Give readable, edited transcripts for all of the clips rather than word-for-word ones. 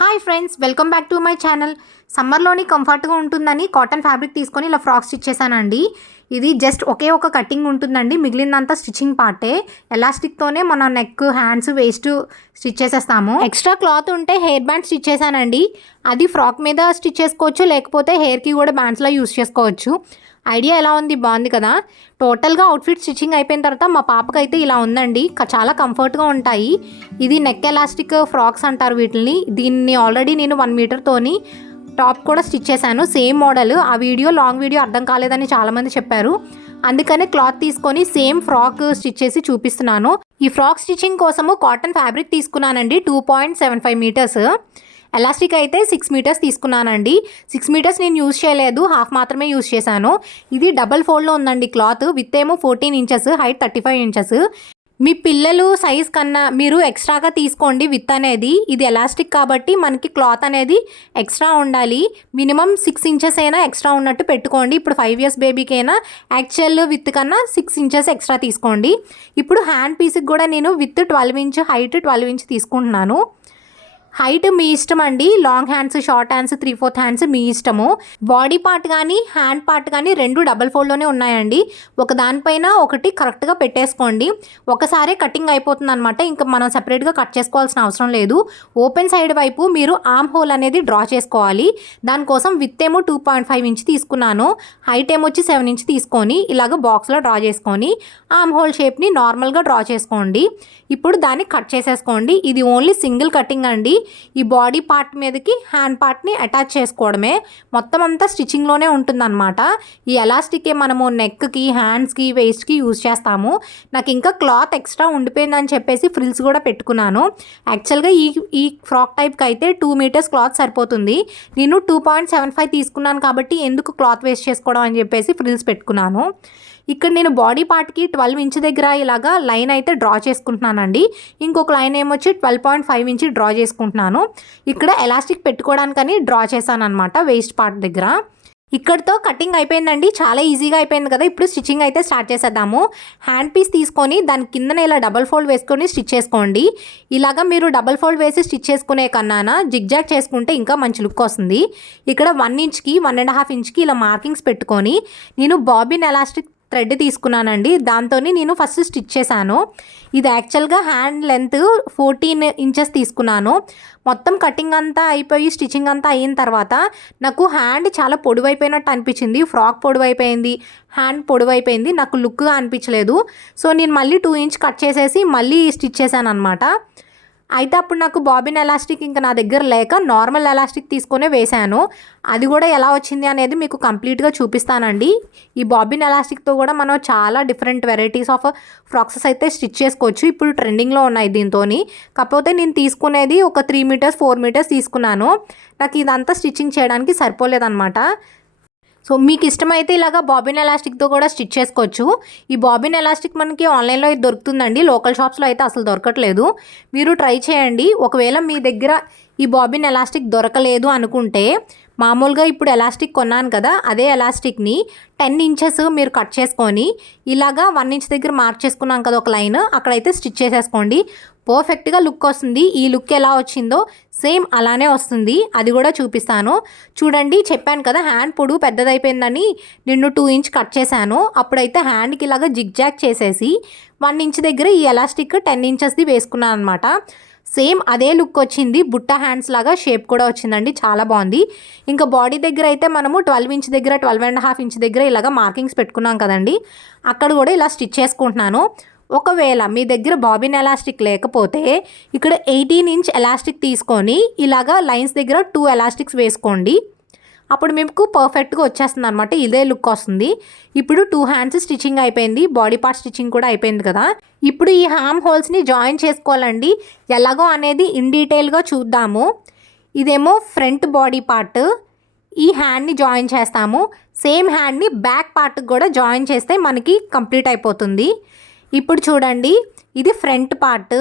Hi friends, welcome back to my channel. సమ్మర్లోని కంఫర్ట్గా ఉంటుందని కాటన్ ఫ్యాబ్రిక్ తీసుకొని ఇలా ఫ్రాక్ స్టిచ్ చేశానండి. ఇది జస్ట్ ఒకే ఒక కటింగ్ ఉంటుందండి, మిగిలినంతా స్టిచ్చింగ్ పార్టే. ఎలాస్టిక్తోనే మన నెక్, హ్యాండ్స్, వేస్ట్ స్టిచ్ చేసేస్తాము. ఎక్స్ట్రా క్లాత్ ఉంటే హెయిర్ బ్యాండ్ స్టిచ్ చేశానండి. అది ఫ్రాక్ మీద స్టిచ్ చేసుకోవచ్చు, లేకపోతే హెయిర్కి కూడా బ్యాండ్స్లో యూస్ చేసుకోవచ్చు. ఐడియా ఎలా ఉంది? బాగుంది కదా. టోటల్గా అవుట్ఫిట్ స్టిచ్చింగ్ అయిపోయిన తర్వాత మా పాపకైతే ఇలా ఉందండి. చాలా కంఫర్ట్గా ఉంటాయి. ఇది నెక్ ఎలాస్టిక్ ఫ్రాక్స్ అంటారు వీటిని. దీన్ని ఆల్రెడీ నేను 1 మీటర్తోని టాప్ కూడా స్టిచ్ చేశాను, సేమ్ మోడల్. ఆ వీడియో లాంగ్ వీడియో అర్థం కాలేదని చాలామంది చెప్పారు. అందుకనే క్లాత్ తీసుకొని సేమ్ ఫ్రాక్ స్టిచ్ చేసి చూపిస్తున్నాను. ఈ ఫ్రాక్ స్టిచ్చింగ్ కోసము కాటన్ ఫ్యాబ్రిక్ తీసుకున్నానండి, 2.75 మీటర్స్. ఎలాస్టిక్ అయితే 6 మీటర్స్ తీసుకున్నానండి. 6 మీటర్స్ నేను యూజ్ చేయలేదు, హాఫ్ మాత్రమే యూజ్ చేశాను. ఇది డబల్ ఫోల్డ్లో ఉందండి క్లాత్. విత్ ఏమో 14 ఇంచెస్, హైట్ 35 ఇంచెస్. మీ పిల్లలు సైజ్ కన్నా మీరు ఎక్స్ట్రాగా తీసుకోండి విత్ అనేది. ఇది ఎలాస్టిక్ కాబట్టి మనకి క్లాత్ అనేది ఎక్స్ట్రా ఉండాలి. మినిమం 6 ఇంచెస్ అయినా ఎక్స్ట్రా ఉన్నట్టు పెట్టుకోండి. ఇప్పుడు 5 ఇయర్స్ బేబీకైనా యాక్చువల్ విత్ కన్నా 6 ఇంచెస్ ఎక్స్ట్రా తీసుకోండి. ఇప్పుడు హ్యాండ్ పీస్కి కూడా నేను విత్ 12 ఇంచ్, హైట్ 12 ఇంచ్ తీసుకుంటున్నాను. హైట్ మీ ఇష్టం అండి, long hands, short hands, 3/4 hands మీ ఇష్టము. బాడీ పార్ట్ కానీ హ్యాండ్ పార్ట్ కానీ రెండు డబల్ ఫోల్డ్లోనే ఉన్నాయండి. ఒక దానిపైన ఒకటి కరెక్ట్గా పెట్టేసుకోండి. ఒకసారి కటింగ్ అయిపోతుంది అనమాట, ఇంకా మనం సెపరేట్గా కట్ చేసుకోవాల్సిన అవసరం లేదు. ఓపెన్ సైడ్ వైపు మీరు ఆర్మ్ హోల్ అనేది డ్రా చేసుకోవాలి. దానికోసం విత్ ఏమో 2.5 ఇంచ్ తీసుకున్నాను, హైట్ ఏమో వచ్చి 7 ఇంచ్ తీసుకొని ఇలాగ బాక్స్లో డ్రా చేసుకొని ఆర్మ్ హోల్ షేప్ని నార్మల్గా డ్రా చేసుకోండి. ఇప్పుడు దాన్ని కట్ చేసేసుకోండి. ఇది ఓన్లీ సింగిల్ కటింగ్ అండి. ఈ బాడీ పార్ట్ మీదకి హ్యాండ్ పార్ట్ని అటాచ్ చేసుకోవడమే. మొత్తం అంతా స్టిచ్చింగ్లోనే ఉంటుందన్నమాట. ఈ ఎలాస్టికే మనము నెక్కి, హ్యాండ్స్కి, వేస్ట్కి యూజ్ చేస్తాము. నాకు ఇంకా క్లాత్ ఎక్స్ట్రా ఉండిపోయిందని చెప్పేసి ఫ్రిల్స్ కూడా పెట్టుకున్నాను. యాక్చువల్గా ఈ ఫ్రాక్ టైప్కి అయితే 2 మీటర్స్ క్లాత్ సరిపోతుంది. నేను 2.75 తీసుకున్నాను కాబట్టి ఎందుకు క్లాత్ వేస్ట్ చేసుకోవడం అని చెప్పేసి ఫ్రిల్స్ పెట్టుకున్నాను. ఇక్కడ నేను బాడీ పార్ట్కి 12 ఇంచ్ దగ్గర ఇలాగా లైన్ అయితే డ్రా చేసుకుంటున్నానండి. ఇంకొక లైన్ ఏమొచ్చి 12.5 ఇంచ్ డ్రా చేసుకుంటున్నాను. ఇక్కడ ఎలాస్టిక్ పెట్టుకోవడానికని డ్రా చేశాను అనమాట వేస్ట్ పార్ట్ దగ్గర. ఇక్కడితో కటింగ్ అయిపోయిందండి, చాలా ఈజీగా అయిపోయింది కదా. ఇప్పుడు స్టిచ్చింగ్ అయితే స్టార్ట్ చేసేద్దాము. హ్యాండ్ పీస్ తీసుకొని దాని కిందన ఇలా డబల్ ఫోల్డ్ వేసుకొని స్టిచ్ చేసుకోండి. ఇలాగా మీరు డబల్ ఫోల్డ్ వేసి స్టిచ్ చేసుకునే కన్నా జిగ్జాగ్ చేసుకుంటే ఇంకా మంచి లుక్ వస్తుంది. ఇక్కడ 1 ఇంచ్కి 1.5 ఇంచ్కి ఇలా మార్కింగ్స్ పెట్టుకొని నేను బాబిన్ ఎలాస్టిక్ థ్రెడ్ తీసుకున్నానండి. దాంతో నేను ఫస్ట్ స్టిచ్ చేశాను. ఇది యాక్చువల్గా హ్యాండ్ లెంత్ 14 ఇంచెస్ తీసుకున్నాను. మొత్తం కటింగ్ అంతా అయిపోయి స్టిచ్చింగ్ అంతా అయిన తర్వాత నాకు హ్యాండ్ చాలా పొడవైపోయినట్టు అనిపించింది. ఫ్రాక్ పొడవైపోయింది, హ్యాండ్ పొడవైపోయింది, నాకు లుక్గా అనిపించలేదు. సో నేను మళ్ళీ 2 ఇంచ్ కట్ చేసేసి మళ్ళీ స్టిచ్ చేశాను అనమాట. అయితే అప్పుడు నాకు బాబిన్ ఎలాస్టిక్ ఇంకా నా దగ్గర లేక నార్మల్ ఎలాస్టిక్ తీసుకొనే వేశాను. అది కూడా ఎలా వచ్చింది అనేది మీకు కంప్లీట్గా చూపిస్తానండి. ఈ బాబిన్ ఎలాస్టిక్తో కూడా మనం చాలా డిఫరెంట్ వెరైటీస్ ఆఫ్ ఫ్రాక్సెస్ అయితే స్టిచ్ చేసుకోవచ్చు. ఇప్పుడు ట్రెండింగ్లో ఉన్నాయి దీంతో. కాకపోతే నేను తీసుకునేది ఒక 3 మీటర్స్ 4 మీటర్స్ తీసుకున్నాను. నాకు ఇదంతా స్టిచ్చింగ్ చేయడానికి సరిపోలేదన్నమాట. సో మీకు ఇష్టమైతే ఇలాగా బాబిన్ ఎలాస్టిక్తో కూడా స్టిచ్ చేసుకోవచ్చు. ఈ బాబిన్ ఎలాస్టిక్ మనకి ఆన్లైన్లో అయితే దొరుకుతుందండి, లోకల్ షాప్స్లో అయితే అసలు దొరకట్లేదు. మీరు ట్రై చేయండి. ఒకవేళ మీ దగ్గర ఈ బాబిన్ ఎలాస్టిక్ దొరకలేదు అనుకుంటే మామూలుగా ఇప్పుడు ఎలాస్టిక్ కొన్నాను కదా, అదే ఎలాస్టిక్ని 10 ఇంచెస్ మీరు కట్ చేసుకొని ఇలాగా 1 ఇంచ్ దగ్గర మార్క్ చేసుకున్నాం కదా ఒక లైన్, అక్కడైతే స్టిచ్ చేసేసుకోండి. పర్ఫెక్ట్గా లుక్ వస్తుంది. ఈ లుక్ ఎలా వచ్చిందో సేమ్ అలానే వస్తుంది. అది కూడా చూపిస్తాను చూడండి. చెప్పాను కదా హ్యాండ్ పొడుగు పెద్దదైపోయిందని నేను 2 ఇంచ్ కట్ చేశాను. అప్పుడైతే హ్యాండ్కి ఇలాగా జిగ్జాగ్ చేసేసి 1 ఇంచ్ దగ్గర ఈ ఎలాస్టిక్ 10 ఇంచెస్ది వేసుకున్నాను అనమాట. సేమ్ అదే లుక్ వచ్చింది. బుట్ట హ్యాండ్స్ లాగా షేప్ కూడా వచ్చిందండి, చాలా బాగుంది. ఇంకా బాడీ దగ్గర అయితే మనము 12 ఇంచ్ దగ్గర 12.5 ఇంచ్ దగ్గర ఇలాగ మార్కింగ్స్ పెట్టుకున్నాం కదండి, అక్కడ కూడా ఇలా స్టిచ్ చేసుకుంటున్నాను. ఒకవేళ మీ దగ్గర బాబిన్ ఎలాస్టిక్ లేకపోతే ఇక్కడ 18 ఇంచ్ ఎలాస్టిక్ తీసుకొని ఇలాగా లైన్స్ దగ్గర 2 ఎలాస్టిక్స్ వేసుకోండి. అప్పుడు మీకు పర్ఫెక్ట్గా వచ్చేస్తుంది అనమాట. ఇదే లుక్ వస్తుంది. ఇప్పుడు 2 హ్యాండ్స్ స్టిచ్చింగ్ అయిపోయింది, బాడీ పార్ట్ స్టిచ్చింగ్ కూడా అయిపోయింది కదా. ఇప్పుడు ఈ హామ్ హోల్స్ని జాయిన్ చేసుకోవాలండి. ఎలాగో అనేది ఇన్ డీటెయిల్గా చూద్దాము. ఇదేమో ఫ్రంట్ బాడీ పార్ట్, ఈ హ్యాండ్ని జాయిన్ చేస్తాము. సేమ్ హ్యాండ్ని బ్యాక్ పార్ట్కి కూడా జాయిన్ చేస్తే మనకి కంప్లీట్ అయిపోతుంది. ఇప్పుడు చూడండి, ఇది ఫ్రంట్ పార్ట్,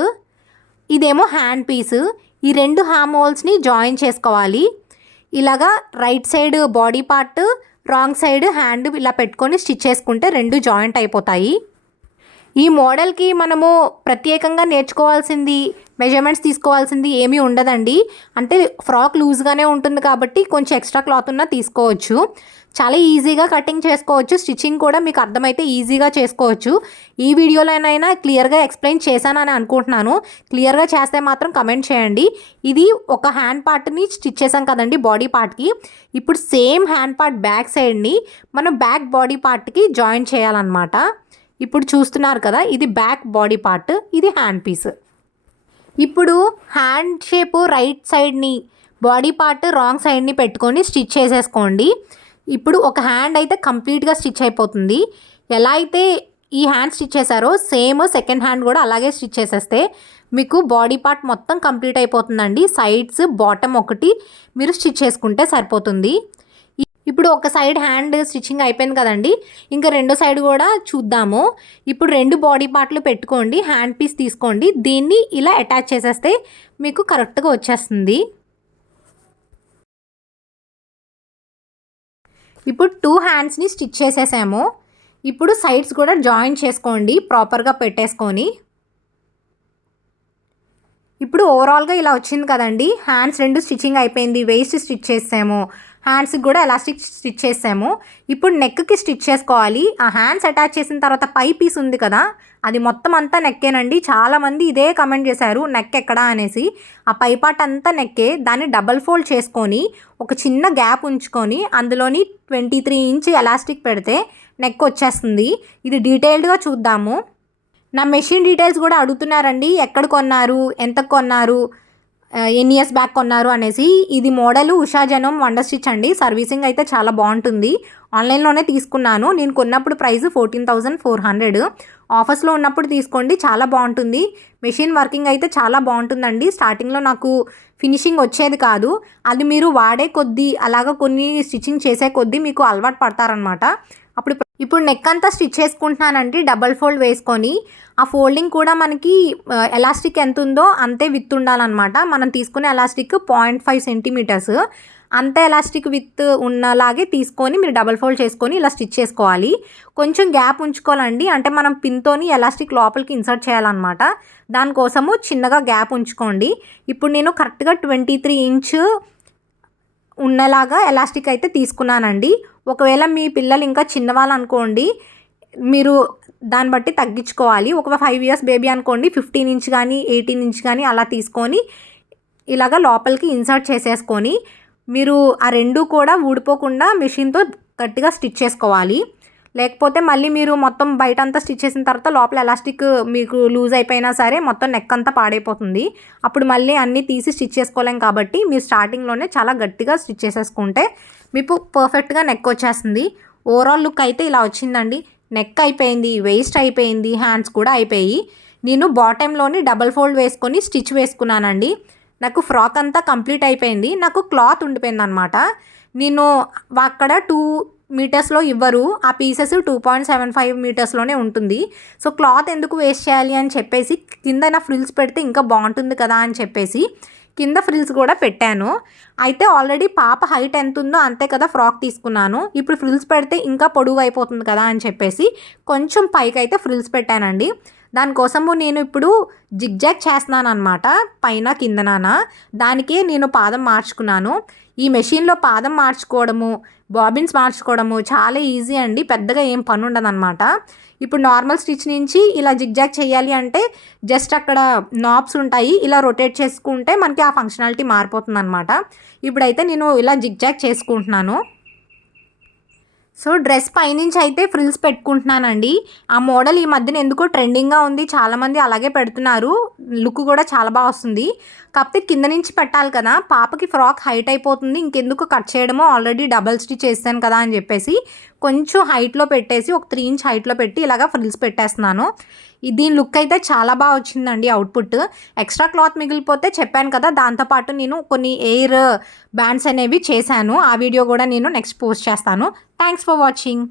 ఇదేమో హ్యాండ్ పీసు. ఈ 2 హామ్ హోల్స్ని జాయిన్ చేసుకోవాలి. ఇలాగా right side body part, wrong side hand ఇలా పెట్టుకొని స్టిచ్ చేసుకుంటే 2 జాయింట్ అయిపోతాయి. ఈ మోడల్కి మనము ప్రత్యేకంగా నేర్చుకోవాల్సింది మెజర్మెంట్స్ తీసుకోవాల్సింది ఏమీ ఉండదండి. అంటే ఫ్రాక్ లూజ్గానే ఉంటుంది కాబట్టి కొంచెం ఎక్స్ట్రా క్లాత్ ఉన్నా తీసుకోవచ్చు. చాలా ఈజీగా కటింగ్ చేసుకోవచ్చు. స్టిచ్చింగ్ కూడా మీకు అర్థమైతే ఈజీగా చేసుకోవచ్చు. ఈ వీడియోలోనైనా క్లియర్గా ఎక్స్ప్లెయిన్ చేశానని అనుకుంటున్నాను. క్లియర్గా చేస్తే మాత్రం కమెంట్ చేయండి. ఇది ఒక హ్యాండ్ పార్ట్ని స్టిచ్ చేసాం కదండి బాడీ పార్ట్కి. ఇప్పుడు సేమ్ హ్యాండ్ పార్ట్ బ్యాక్ సైడ్ని మనం బ్యాక్ బాడీ పార్ట్కి జాయిన్ చేయాలన్నమాట. ఇప్పుడు చూస్తున్నారు కదా, ఇది బ్యాక్ బాడీ పార్ట్, ఇది హ్యాండ్ పీస్. ఇప్పుడు హ్యాండ్ షేపు రైట్ సైడ్ని, బాడీ పార్ట్ రాంగ్ సైడ్ని పెట్టుకొని స్టిచ్ చేసేసుకోండి. ఇప్పుడు ఒక హ్యాండ్ అయితే కంప్లీట్గా స్టిచ్ అయిపోతుంది. ఎలా అయితే ఈ హ్యాండ్ స్టిచ్ చేశారో సేమ్ సెకండ్ హ్యాండ్ కూడా అలాగే స్టిచ్ చేసేస్తే మీకు బాడీ పార్ట్ మొత్తం కంప్లీట్ అయిపోతుందండి. సైడ్స్ బాటమ్ ఒకటి మీరు స్టిచ్ చేసుకుంటే సరిపోతుంది. ఇప్పుడు ఒక సైడ్ హ్యాండ్ స్టిచ్చింగ్ అయిపోయింది కదండి, ఇంకా రెండో సైడ్ కూడా చూద్దాము. ఇప్పుడు రెండు బాడీ పార్ట్లు పెట్టుకోండి, హ్యాండ్ పీస్ తీసుకోండి, దీన్ని ఇలా అటాచ్ చేసేస్తే మీకు కరెక్ట్గా వచ్చేస్తుంది. ఇప్పుడు 2 హ్యాండ్స్ని స్టిచ్ చేసేసాము. ఇప్పుడు సైడ్స్ కూడా జాయిన్ చేసుకోండి ప్రాపర్గా పెట్టేసుకొని. ఇప్పుడు ఓవరాల్గా ఇలా వచ్చింది కదండి. హ్యాండ్స్ రెండు స్టిచ్చింగ్ అయిపోయింది, వేస్ట్ స్టిచ్ చేసాము, హ్యాండ్స్కి కూడా ఎలాస్టిక్ స్టిచ్ చేసాము. ఇప్పుడు నెక్కి స్టిచ్ చేసుకోవాలి. ఆ హ్యాండ్స్ అటాచ్ చేసిన తర్వాత పై పీస్ ఉంది కదా, అది మొత్తం అంతా నెక్కేనండి. చాలామంది ఇదే కమెంట్ చేశారు, నెక్ ఎక్కడా అనేసి. ఆ పై పార్ట్ అంతా నెక్కే. దాన్ని డబల్ ఫోల్డ్ చేసుకొని ఒక చిన్న గ్యాప్ ఉంచుకొని అందులోని 23 ఇంచ్ ఎలాస్టిక్ పెడితే నెక్ వచ్చేస్తుంది. ఇది డీటెయిల్డ్గా చూద్దాము. నా మెషిన్ డీటెయిల్స్ కూడా అడుగుతున్నారండి, ఎక్కడ కొన్నారు, ఎంత కొన్నారు, ఎన్ని ఇయర్స్ బ్యాక్ కొన్నారు అనేసి. ఇది మోడలు ఉషా జనం వండర్ స్టిచ్ అండి. సర్వీసింగ్ అయితే చాలా బాగుంటుంది. ఆన్లైన్లోనే తీసుకున్నాను. నేను కొన్నప్పుడు ప్రైస్ 14,400. ఆఫర్స్లో ఉన్నప్పుడు తీసుకోండి, చాలా బాగుంటుంది. మెషిన్ వర్కింగ్ అయితే చాలా బాగుంటుందండి. స్టార్టింగ్లో నాకు ఫినిషింగ్ వచ్చేది కాదు. అది మీరు వాడే కొద్దీ అలాగ కొన్ని స్టిచ్చింగ్ చేసే కొద్దీ మీకు అలవాటు పడతారనమాట. ఇప్పుడు నెక్ అంతా స్టిచ్ చేసుకుంటున్నానండి డబల్ ఫోల్డ్ వేసుకొని. ఆ ఫోల్డింగ్ కూడా మనకి ఎలాస్టిక్ ఎంత ఉందో అంతే విత్ ఉండాలన్నమాట. మనం తీసుకునే ఎలాస్టిక్ 0.5 సెంటీమీటర్స్ అంతే ఎలాస్టిక్ విత్ ఉన్నలాగే తీసుకొని మీరు డబల్ ఫోల్డ్ చేసుకొని ఇలా స్టిచ్ చేసుకోవాలి. కొంచెం గ్యాప్ ఉంచుకోవాలండి, అంటే మనం పిన్తోని ఎలాస్టిక్ లోపలికి ఇన్సర్ట్ చేయాలన్నమాట. దానికోసము చిన్నగా గ్యాప్ ఉంచుకోండి. ఇప్పుడు నేను కరెక్ట్గా 23 ఇంచ్ ఉన్నలాగా ఎలాస్టిక్ అయితే తీసుకున్నానండి. ఒకవేళ మీ పిల్లలు ఇంకా చిన్నవాళ్ళు అనుకోండి, మీరు దాన్ని బట్టి తగ్గించుకోవాలి. ఒక 5 ఇయర్స్ బేబీ అనుకోండి, 15 ఇంచ్ కానీ 18 ఇంచ్ కానీ అలా తీసుకొని ఇలాగ లోపలికి ఇన్సర్ట్ చేసేసుకొని మీరు ఆ రెండు కూడా ఊడిపోకుండా మిషన్తో గట్టిగా స్టిచ్ చేసుకోవాలి. లేకపోతే మళ్ళీ మీరు మొత్తం బయట అంతా స్టిచ్ చేసిన తర్వాత లోపల ఎలాస్టిక్ మీకు లూజ్ అయిపోయినా సరే మొత్తం నెక్ అంతా పాడైపోతుంది. అప్పుడు మళ్ళీ అన్నీ తీసి స్టిచ్ చేసుకోలేం. కాబట్టి మీరు స్టార్టింగ్లోనే చాలా గట్టిగా స్టిచ్ చేసేసుకుంటే మీకు పర్ఫెక్ట్గా నెక్ వచ్చేస్తుంది. ఓవరాల్ లుక్ అయితే ఇలా వచ్చిందండి. నెక్ అయిపోయింది, వేస్ట్ అయిపోయింది, హ్యాండ్స్ కూడా అయిపోయి. నేను బాటంలోని డబల్ ఫోల్డ్ వేసుకొని స్టిచ్ వేసుకున్నానండి. నాకు ఫ్రాక్ అంతా కంప్లీట్ అయిపోయింది. నాకు క్లాత్ ఉండిపోయింది అనమాట. నేను అక్కడ 2 మీటర్స్లో ఇవ్వరు, ఆ పీసెస్ 2.75 మీటర్స్లోనే ఉంటుంది. సో క్లాత్ ఎందుకు వేస్ట్ చేయాలి అని చెప్పేసి కింద ఫ్రిల్స్ పెడితే ఇంకా బాగుంటుంది కదా అని చెప్పేసి కింద ఫ్రిల్స్ కూడా పెట్టాను. అయితే ఆల్రెడీ పాప హైట్ ఎంత ఉందో అంతే కదా ఫ్రాక్ తీసుకున్నాను. ఇప్పుడు ఫ్రిల్స్ పెడితే ఇంకా పొడుగు అయిపోతుంది కదా అని చెప్పేసి కొంచెం పైకి అయితే ఫ్రిల్స్ పెట్టానండి. దానికోసము నేను ఇప్పుడు జిగ్జాగ్ చేస్తున్నాను అనమాట, పైన కిందన. దానికే నేను పాదం మార్చుకున్నాను. ఈ మెషిన్లో పాదం మార్చుకోవడము, బాబిన్స్ మార్చుకోవడము చాలా ఈజీ అండి, పెద్దగా ఏం పని ఉండదన్నమాట. ఇప్పుడు నార్మల్ స్టిచ్ నుంచి ఇలా జిగ్జాగ్ చేయాలి అంటే జస్ట్ అక్కడ నాబ్స్ ఉంటాయి, ఇలా రొటేట్ చేసుకుంటే మనకి ఆ ఫంక్షనాలిటీ మారిపోతుంది అనమాట. ఇప్పుడైతే నేను ఇలా జిగ్జాగ్ చేసుకుంటున్నాను. సో డ్రెస్ పైనుంచి అయితే ఫ్రిల్స్ పెట్టుకుంటున్నానండి. ఆ మోడల్ ఈ మధ్యన ఎందుకో ట్రెండింగ్గా ఉంది, చాలామంది అలాగే పెడుతున్నారు. లుక్ కూడా చాలా బాగా వస్తుంది. కాకపోతే కింద నుంచి పెట్టాలి కదా, పాపకి ఫ్రాక్ హైట్ అయిపోతుంది, ఇంకెందుకు కట్ చేయడమో, ఆల్రెడీ డబల్ స్టిచ్ చేస్తాను కదా అని చెప్పేసి కొంచెం హైట్లో పెట్టేసి ఒక 3 ఇంచ్ హైట్లో పెట్టి ఇలాగా ఫ్రిల్స్ పెట్టేస్తున్నాను. దీని లుక్ అయితే చాలా బాగా వచ్చిందండి అవుట్పుట్. ఎక్స్ట్రా క్లాత్ మిగిలిపోతే చెప్పాను కదా, దాంతోపాటు నేను కొన్ని ఎయిర్ బ్యాండ్స్ అనేవి చేశాను. ఆ వీడియో కూడా నేను నెక్స్ట్ పోస్ట్ చేస్తాను. Thanks for watching.